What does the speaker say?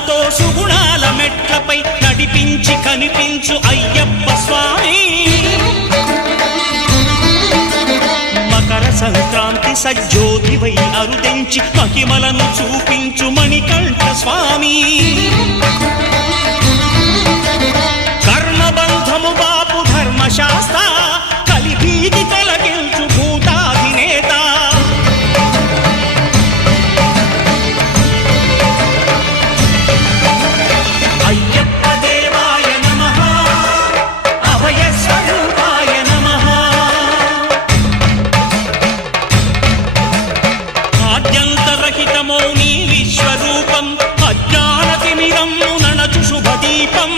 సుమములతో సుగుణాల మెట్లపై నడిపించి కనిపించు అయ్యప్ప స్వామి మకర సంక్రాంతి సజ్జోతివై అరుదెంచి మహిమలను చూపించు మణికంఠ స్వామి కర్మబంధము బాపు ధర్మశాస్త్ర కలిభీతి తొలగించు భూతాధినేత అయ్యప్ప దేవాయ నమః అభయ స్వరూపాయ నమః ఆద్యంతరహితమౌ నీ విశ్వరూపం అజ్ఞానతిమిరం నణచు శుభదీపం